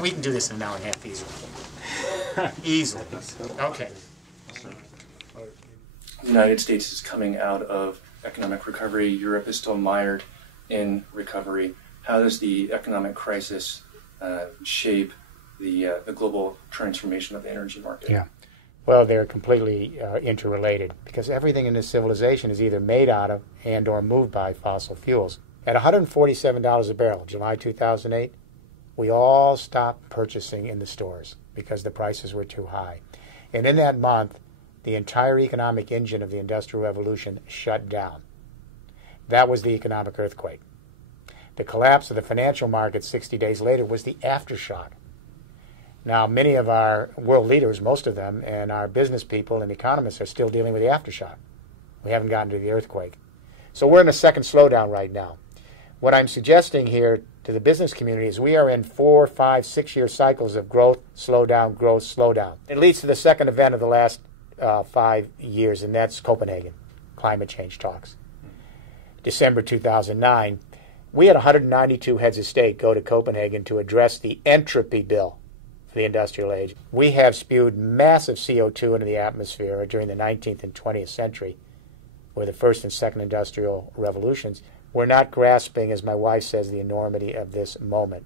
We can do this in an hour and a half easily. Easily. Okay. The United States is coming out of economic recovery. Europe is still mired in recovery. How does the economic crisis shape the global transformation of the energy market? Yeah. Well, they're completely interrelated because everything in this civilization is either made out of and or moved by fossil fuels. At $147 a barrel, July 2008, we all stopped purchasing in the stores because the prices were too high. And in that month, the entire economic engine of the Industrial Revolution shut down. That was the economic earthquake. The collapse of the financial market 60 days later was the aftershock. Now, many of our world leaders, most of them, and our business people and economists are still dealing with the aftershock. We haven't gotten to the earthquake. So we're in a second slowdown right now. What I'm suggesting here to the business community is we are in 4, 5, 6-year cycles of growth, slowdown, growth, slowdown. It leads to the second event of the last 5 years, and that's Copenhagen, climate change talks. December 2009, we had 192 heads of state go to Copenhagen to address the entropy bill for the industrial age. We have spewed massive CO2 into the atmosphere during the 19th and 20th century, or the first and second industrial revolutions. We're not grasping, as my wife says, the enormity of this moment.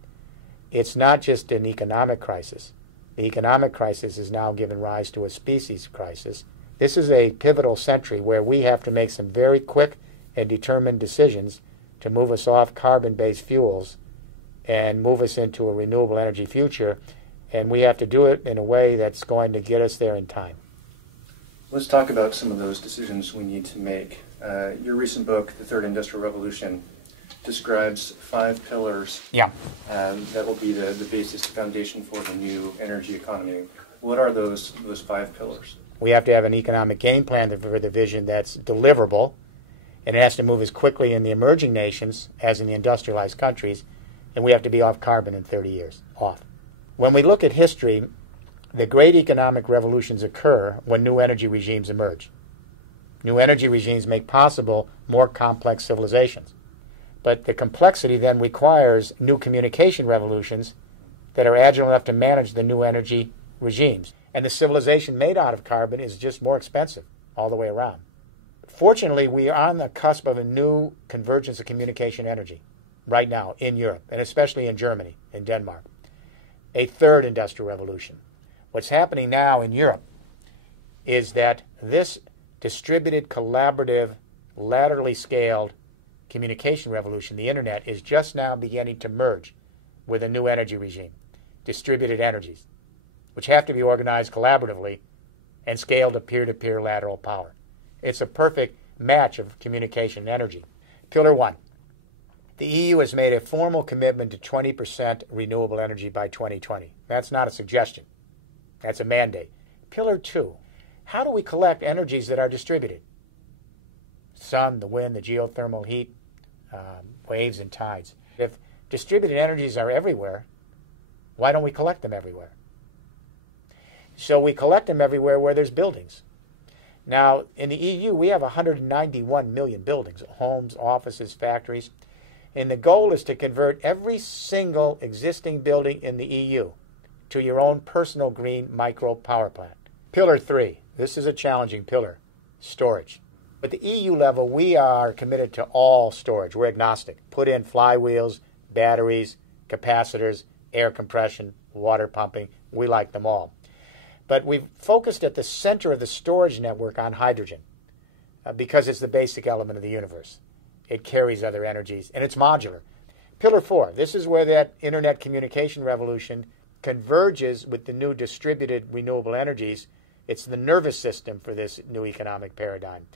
It's not just an economic crisis. The economic crisis has now given rise to a species crisis. This is a pivotal century where we have to make some very quick and determined decisions to move us off carbon-based fuels and move us into a renewable energy future. And we have to do it in a way that's going to get us there in time. Let's talk about some of those decisions we need to make. Your recent book, The Third Industrial Revolution, describes 5 pillars that will be the basis, the foundation for the new energy economy. What are those 5 pillars? We have to have an economic game plan for the vision that's deliverable, and it has to move as quickly in the emerging nations as in the industrialized countries, and we have to be off carbon in 30 years, off. When we look at history, the great economic revolutions occur when new energy regimes emerge. New energy regimes make possible more complex civilizations. But the complexity then requires new communication revolutions that are agile enough to manage the new energy regimes. And the civilization made out of carbon is just more expensive all the way around. Fortunately, we are on the cusp of a new convergence of communication energy right now in Europe, and especially in Germany, in Denmark. A third industrial revolution. What's happening now in Europe is that this distributed, collaborative, laterally scaled communication revolution, the internet, is just now beginning to merge with a new energy regime, distributed energies, which have to be organized collaboratively and scaled to peer-to-peer lateral power. It's a perfect match of communication energy. Pillar 1. The EU has made a formal commitment to 20% renewable energy by 2020. That's not a suggestion. That's a mandate. Pillar 2. How do we collect energies that are distributed? Sun, the wind, the geothermal heat, waves and tides. If distributed energies are everywhere, why don't we collect them everywhere? So we collect them everywhere where there's buildings. Now, in the EU, we have 191 million buildings, homes, offices, factories. And the goal is to convert every single existing building in the EU to your own personal green micro power plant. Pillar 3. This is a challenging pillar, storage. At the EU level, we are committed to all storage. We're agnostic. Put in flywheels, batteries, capacitors, air compression, water pumping. We like them all. But we've focused at the center of the storage network on hydrogen because it's the basic element of the universe. It carries other energies, and it's modular. Pillar 4. This is where that internet communication revolution converges with the new distributed renewable energies. It's the nervous system for this new economic paradigm.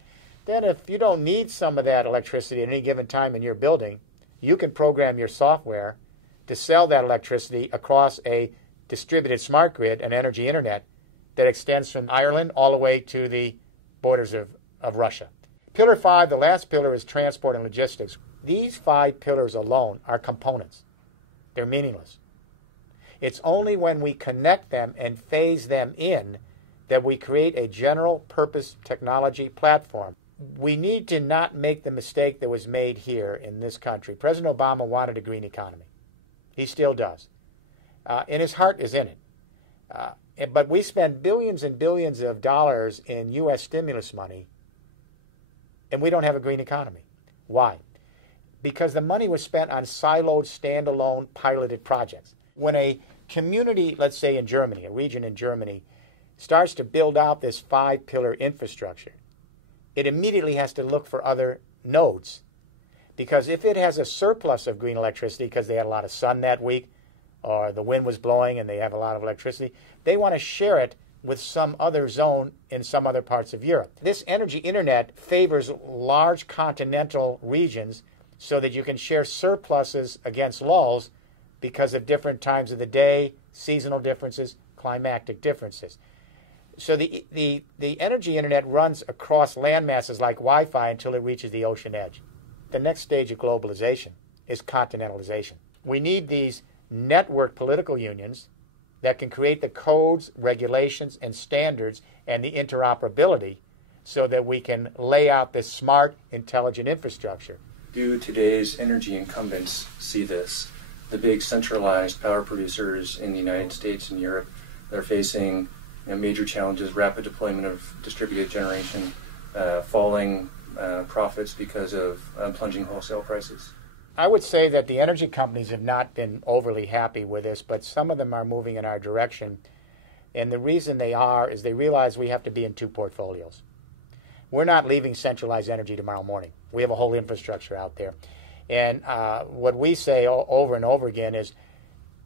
Then if you don't need some of that electricity at any given time in your building, you can program your software to sell that electricity across a distributed smart grid, an energy internet, that extends from Ireland all the way to the borders of Russia. Pillar 5, the last pillar, is transport and logistics. These 5 pillars alone are components. They're meaningless. It's only when we connect them and phase them in that we create a general purpose technology platform. We need to not make the mistake that was made here in this country. President Obama wanted a green economy. He still does. and his heart is in it. But we spend billions and billions of dollars in U.S. stimulus money, and we don't have a green economy. Why? Because the money was spent on siloed, standalone, piloted projects. When a community, let's say in Germany, a region in Germany, starts to build out this 5-pillar infrastructure, it immediately has to look for other nodes. Because if it has a surplus of green electricity because they had a lot of sun that week, or the wind was blowing and they have a lot of electricity, they want to share it with some other zone in some other parts of Europe. This energy internet favors large continental regions so that you can share surpluses against lulls because of different times of the day, seasonal differences, climatic differences. So the energy internet runs across land masses like Wi-Fi until it reaches the ocean edge. The next stage of globalization is continentalization. We need these network political unions that can create the codes, regulations, and standards and the interoperability so that we can lay out this smart, intelligent infrastructure. Do today's energy incumbents see this? The big centralized power producers in the United States and Europe, they're facing major challenges, rapid deployment of distributed generation, falling profits because of plunging wholesale prices. I would say that the energy companies have not been overly happy with this, but some of them are moving in our direction. And the reason they are is they realize we have to be in two portfolios. We're not leaving centralized energy tomorrow morning. We have a whole infrastructure out there. And what we say over and over again is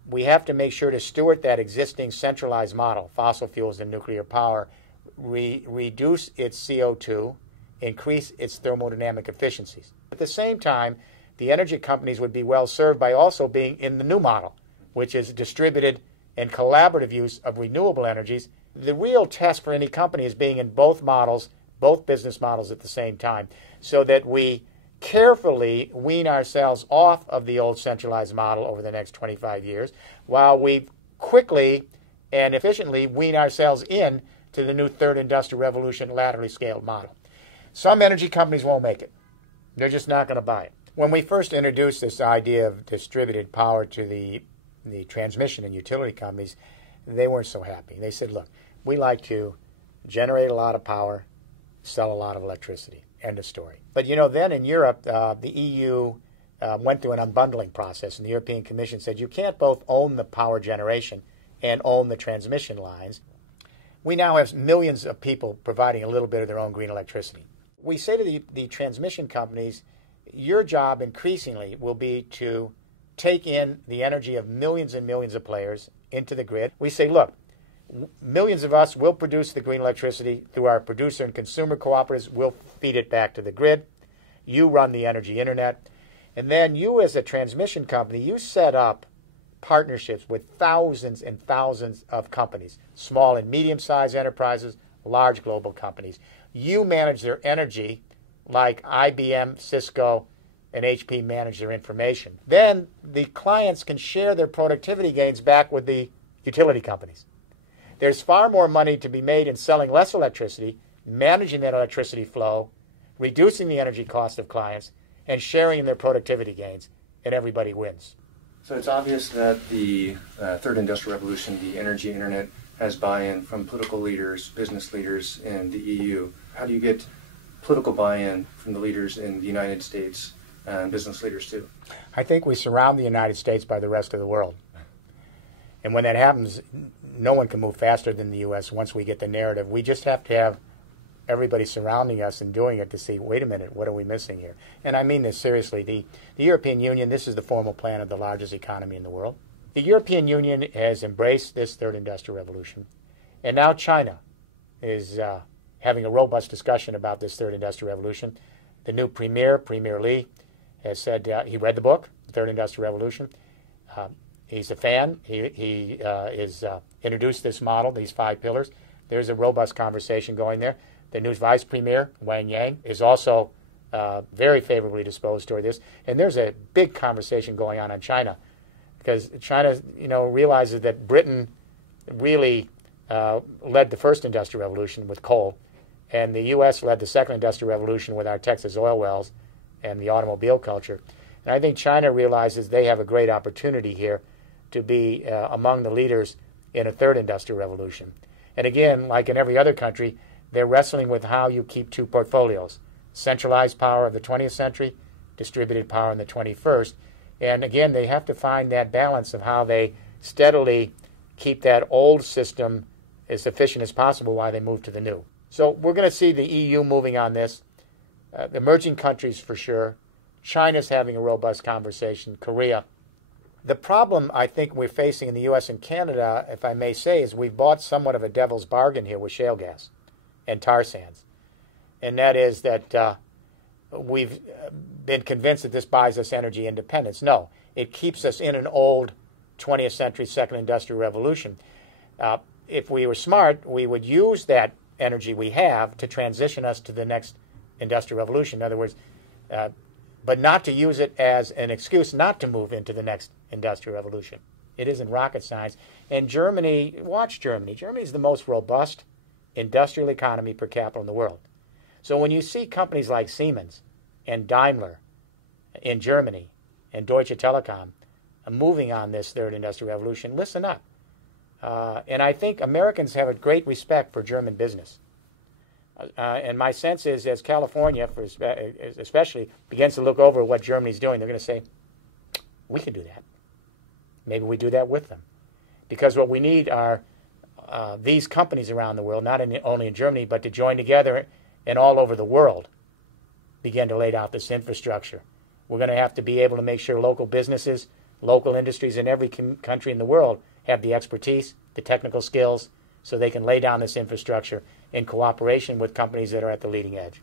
we have to make sure to steward that existing centralized model, fossil fuels and nuclear power, reduce its CO2, increase its thermodynamic efficiencies. At the same time, the energy companies would be well served by also being in the new model, which is distributed and collaborative use of renewable energies. The real test for any company is being in both models, both business models at the same time, so that we carefully wean ourselves off of the old centralized model over the next 25 years, while we quickly and efficiently wean ourselves in to the new third industrial revolution laterally scaled model. Some energy companies won't make it. They're just not going to buy it. When we first introduced this idea of distributed power to the transmission and utility companies, they weren't so happy. They said, look, we like to generate a lot of power, sell a lot of electricity. End of story. But then in Europe, the EU went through an unbundling process, and the European Commission said you can't both own the power generation and own the transmission lines. We now have millions of people providing a little bit of their own green electricity. We say to the transmission companies, your job increasingly will be to take in the energy of millions and millions of players into the grid. We say, look, millions of us will produce the green electricity through our producer and consumer cooperatives. We'll feed it back to the grid. You run the energy internet. And then you as a transmission company, you set up partnerships with thousands and thousands of companies, small and medium-sized enterprises, large global companies. You manage their energy like IBM, Cisco, and HP manage their information. Then the clients can share their productivity gains back with the utility companies. There's far more money to be made in selling less electricity, managing that electricity flow, reducing the energy cost of clients, and sharing in their productivity gains, and everybody wins. So it's obvious that the third industrial revolution, the energy internet, has buy-in from political leaders, business leaders in the EU. How do you get political buy-in from the leaders in the United States and business leaders too? I think we surround the United States by the rest of the world. And when that happens, no one can move faster than the U.S. once we get the narrative. We just have to have everybody surrounding us and doing it to see, wait a minute, what are we missing here? And I mean this seriously. The European Union, this is the formal plan of the largest economy in the world. The European Union has embraced this third industrial revolution. And now China is having a robust discussion about this third industrial revolution. The new Premier Li, has said he read the book, The Third Industrial Revolution. He's a fan. He is introduced this model, these 5 pillars. There's a robust conversation going there. The new Vice Premier, Wang Yang, is also very favorably disposed toward this. And there's a big conversation going on China, because China, realizes that Britain really led the first industrial revolution with coal, and the U.S. led the second industrial revolution with our Texas oil wells and the automobile culture. And I think China realizes they have a great opportunity here to be among the leaders in a third industrial revolution. And again, like in every other country, they're wrestling with how you keep two portfolios: centralized power of the 20th century, distributed power in the 21st. And again, they have to find that balance of how they steadily keep that old system as efficient as possible while they move to the new. So we're going to see the EU moving on this, the emerging countries for sure. China's having a robust conversation, Korea. The problem I think we're facing in the U.S. and Canada, if I may say, is we've bought somewhat of a devil's bargain here with shale gas and tar sands. And that is that we've been convinced that this buys us energy independence. No, it keeps us in an old 20th century second industrial revolution. If we were smart, we would use that energy we have to transition us to the next industrial revolution. In other words, but not to use it as an excuse not to move into the next industrial revolution. It isn't rocket science. And Germany, watch Germany. Germany is the most robust industrial economy per capita in the world. So when you see companies like Siemens and Daimler in Germany and Deutsche Telekom moving on this third industrial revolution, listen up. And I think Americans have a great respect for German business. And my sense is, as California, especially, begins to look over what Germany's doing, they're going to say, we can do that. Maybe we do that with them. Because what we need are these companies around the world, not only in Germany, but to join together and all over the world begin to lay out this infrastructure. We're going to have to be able to make sure local businesses, local industries in every country in the world have the expertise, the technical skills, so they can lay down this infrastructure in cooperation with companies that are at the leading edge.